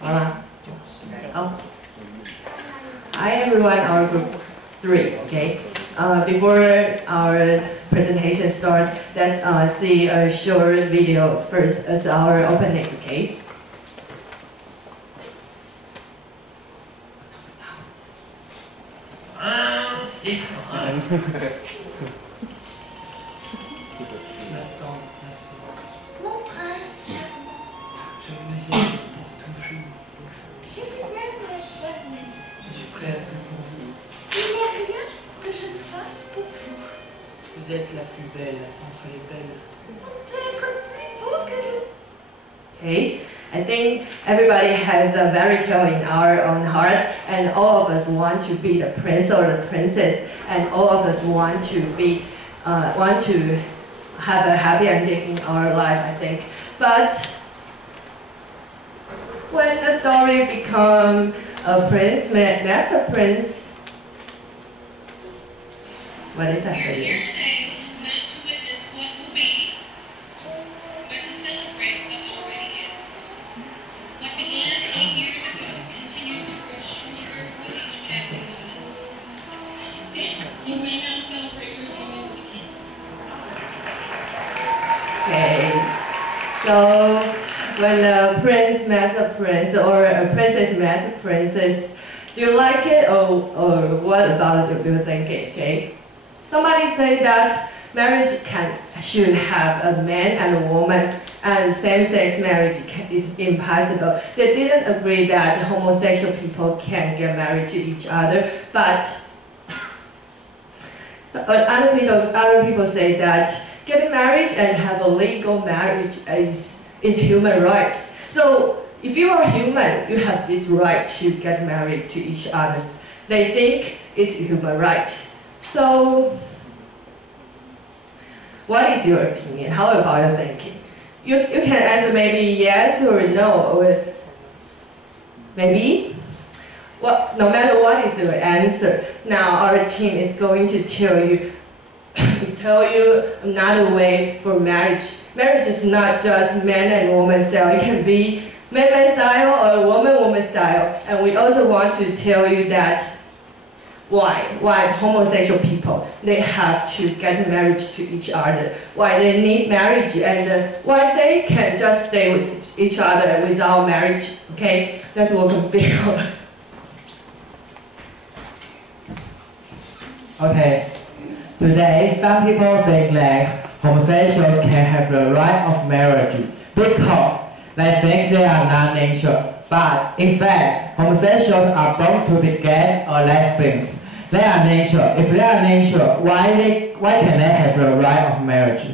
Oh. Hi everyone, our group 3, okay? Before our presentation starts, let's see a short video first as our opening, okay? C'est Mon prince charmant, je vous aime pour toujours. je vous aime jamais. Je suis prêt à tout pour vous. Il n'y a rien que je ne fasse pour vous. Vous êtes la plus belle entre les belles. On peut être plus beau que vous. Okay, I think everybody has a fairy tale in our own heart, and all of us want to be the prince or the princess, and all of us want to have a happy ending in our life, I think. But when the story becomes a prince met a prince, what is We are happening? here today not to witness what will be, but to celebrate what already is. What began 8 years ago continues to grow stronger with each passing moment. You may now celebrate your union with the king. Okay, so when a prince met a prince or a princess met a princess, do you like it or what about you thinking? Okay, somebody say that marriage should have a man and a woman, and same-sex marriage is impossible. They didn't agree that homosexual people can get married to each other, but other people say that getting married and have a legal marriage is human rights. So if you are human, you have this right to get married to each other. They think it's human right. So what is your opinion? How about your thinking? You can answer maybe yes or no, or maybe. Well, no matter what is your answer, now our team is going to tell you another way for marriage. Marriage is not just man and woman style. It can be man style or woman style. And we also want to tell you that why homosexual people, they have to get married to each other, why they need marriage, and why they can just stay with each other without marriage. Okay, let's welcome Bill. Okay, today some people think that homosexuals can have the right of marriage because they think they are non-nature. But in fact, homosexuals are born to be gay or lesbians. They are nature. If they are nature, why can they have the right of marriage?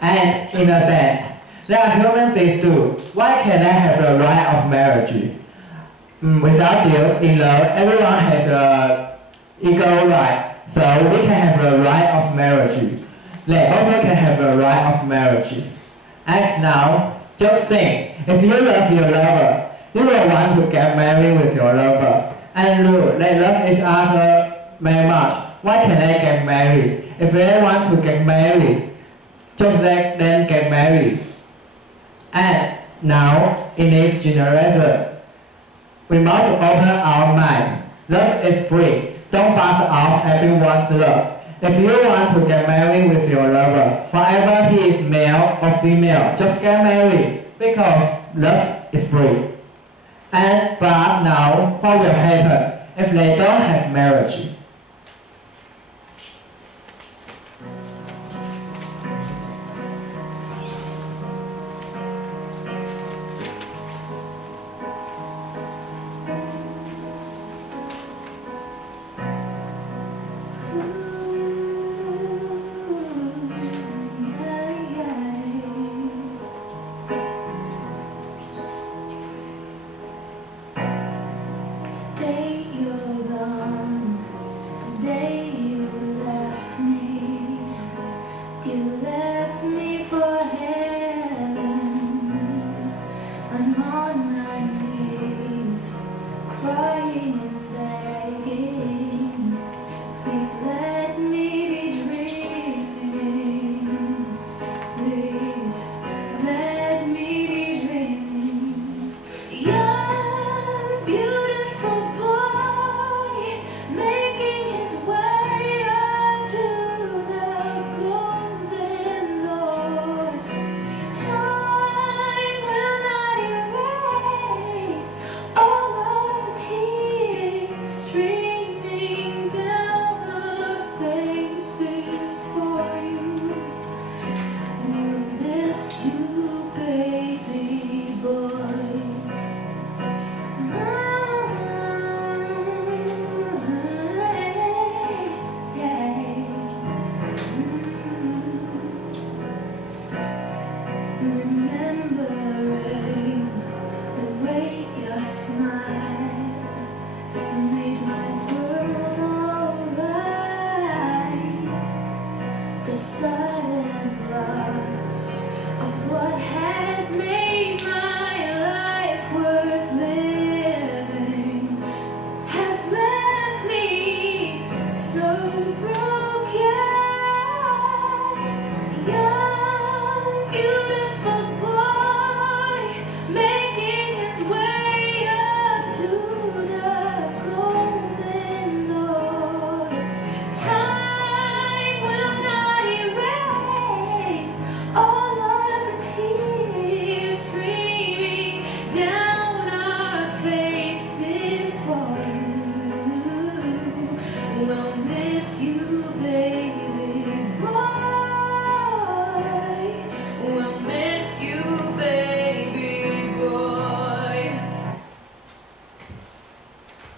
And in a sense, they are human beings too. Why can they have the right of marriage? Without deal, in love, everyone has an equal right. So we can have the right of marriage. They also can have the right of marriage. And now, just think, if you love your lover, you will want to get married with your lover. And look, they love each other very much. Why can they get married? If they want to get married, just let them get married. And now, in this generation, we must open our mind. Love is free. Don't pass off everyone's love. If you want to get married with your lover, whatever he is male or female, just get married because love is free. But now, what will happen if they don't have marriage? Today you're gone.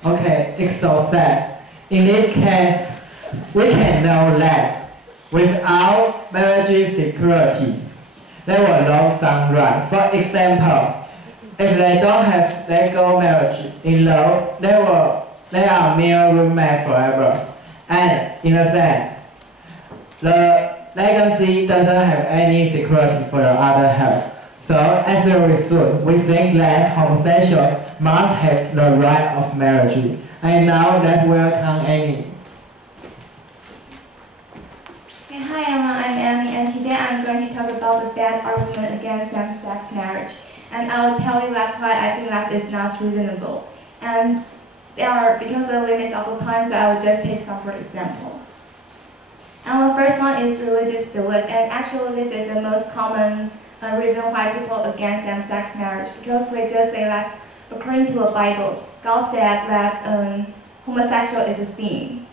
Okay, it's so sad. In this case, we can know that without marriage security, they will lose some rights. For example, if they don't have legal marriage in law, they are mere roommates forever. And in a sense, the legacy doesn't have any security for the other half. So as a result, we think that homosexuals must have the right of marriage. And now that welcome Annie. Okay, hi everyone, I'm Annie, and today I'm going to talk about the bad argument against same-sex marriage. And I will tell you that's why I think that is not reasonable. And because of the limits of the time, so I will just take some for example. And the first one is religious belief, and actually this is the most common reason why people against same-sex marriage, because they just say that according to the Bible, God said that homosexual is a sin.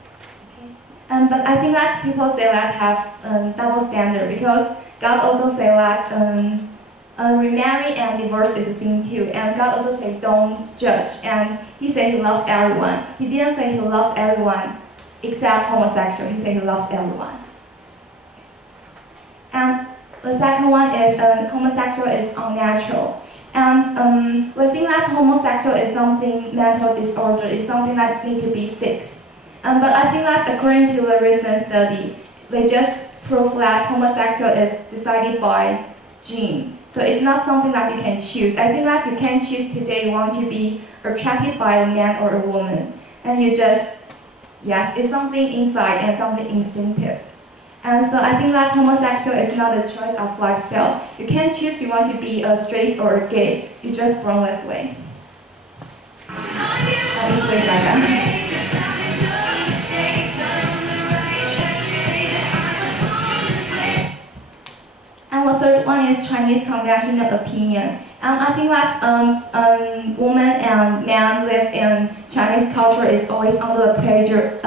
Okay. But I think that people say that have double standard, because God also say that remarry and divorce is a sin too, and God also say don't judge, and He said He loves everyone. He didn't say He loves everyone except homosexual. He said He loves everyone. And the second one is homosexual is unnatural. And we think that homosexual is something mental disorder, is something that needs to be fixed. But I think that according to the recent study, they just prove that homosexual is decided by gene. So it's not something that you can choose. I think that you can choose today you want to be attracted by a man or a woman. And you just, yes, it's something inside and something instinctive. And so I think that homosexual is not a choice of lifestyle. You can't choose you want to be a straight or a gay. You just born this way. And the third one is Chinese conventional opinion. And I think that woman and man live in Chinese culture is always under pressure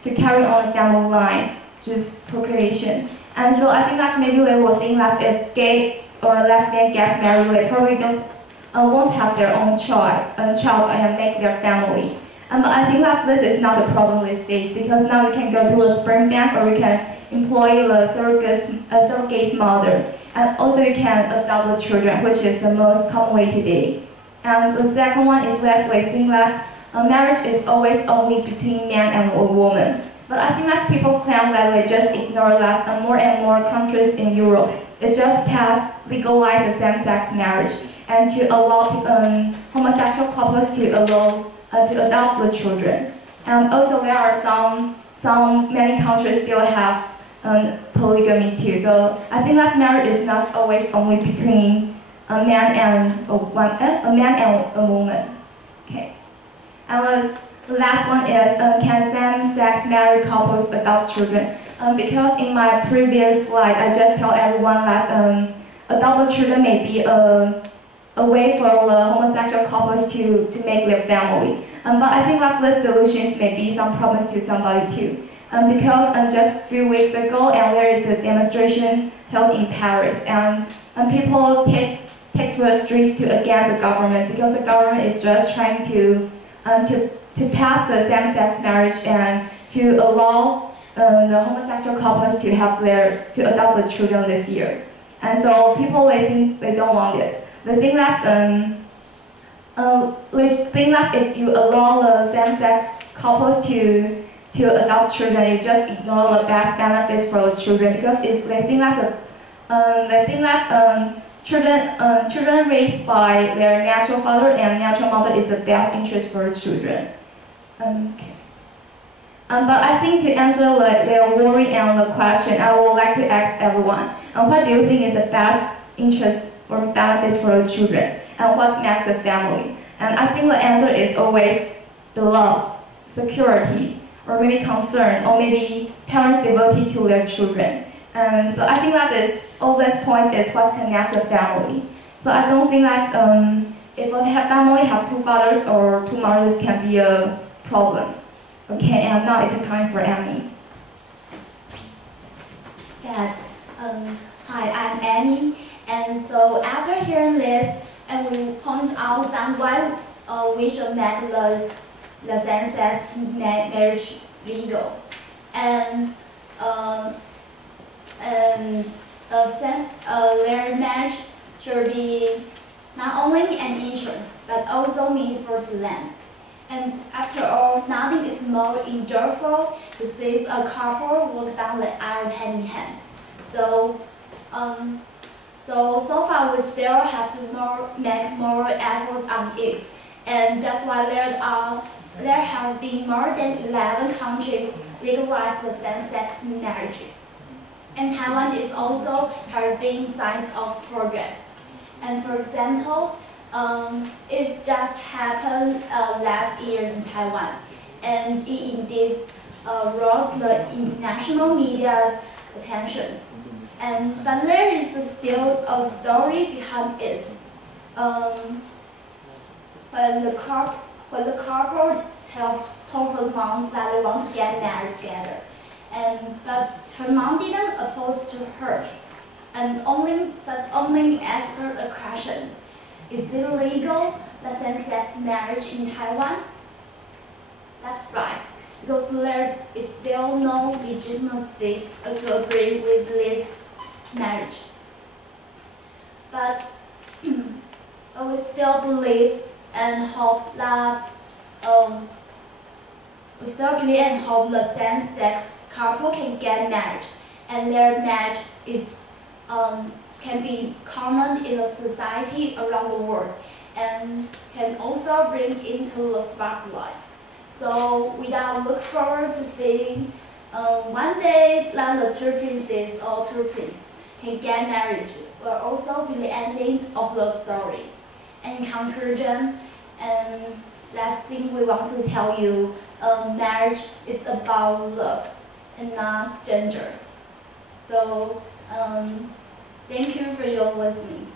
to carry on the family line, just procreation. And so I think that maybe they will think that if gay or lesbian gets married, they probably won't have their own child and make their family. But I think that this is not a problem these days, because now we can go to a sperm bank, or we can employ the surrogate mother. And also you can adopt the children, which is the most common way today. And the second one is that we think that marriage is always only between man and a woman. But I think that people claim that they just ignore that more and more countries in Europe, they just passed legalize the same-sex marriage and to allow homosexual couples to adopt the children. And also there are many countries still have polygamy too. So I think that marriage is not always only between a man and a woman. Okay. And the last one is can same-sex married couples adopt children? Because in my previous slide, I just tell everyone that adopted children may be a way for the homosexual couples to make their family. But I think that the solutions may be some problems to somebody too. Because just a few weeks ago, and there is a demonstration held in Paris, and people take to the streets against the government, because the government is just trying to pass the same-sex marriage and to allow the homosexual couples to adopt the children this year. And so people, they think they don't want this. They think that if you allow the same-sex couples to adopt children, you just ignore the best benefits for the children, because they think that children raised by their natural father and natural mother is the best interest for children. Okay. But I think to answer their worry and the question, I would like to ask everyone, what do you think is the best interest or benefits for the children, and what makes a family? And I think the answer is always the love, security, or maybe concern, or maybe parents devoted to their children. So I think that all this point is what connects a family. So I don't think that if a family have two fathers or two mothers can be a problem. Okay, and now it's time for Annie. Dad, hi, I'm Annie, and so after hearing this, and we point out we should make the same-sex marriage legal, and their marriage should be not only an insurance but also meaningful to them. And after all, nothing is more enjoyable to see a couple walk down the aisle hand in hand. So far we still have to make more efforts on it. And just while there have been more than 11 countries legalize the same-sex marriage. And Taiwan is also having signs of progress. And for example, it just happened last year in Taiwan, and it indeed rose the international media attention. But there is still a story behind it. When the couple told her mom that they want to get married together, but her mom didn't oppose to her, but only asked her a question: is it legal, the same-sex marriage in Taiwan? That's right, because there is still no legitimacy to agree with this marriage. But we still believe and hope that the same-sex couple can get married, and their marriage can be common in the society around the world, and can also bring into the spotlight. So we now look forward to seeing one day that the two princes or two princes can get married will also be the ending of the story. In conclusion, last thing we want to tell you, marriage is about love and not gender. So thank you for your listening.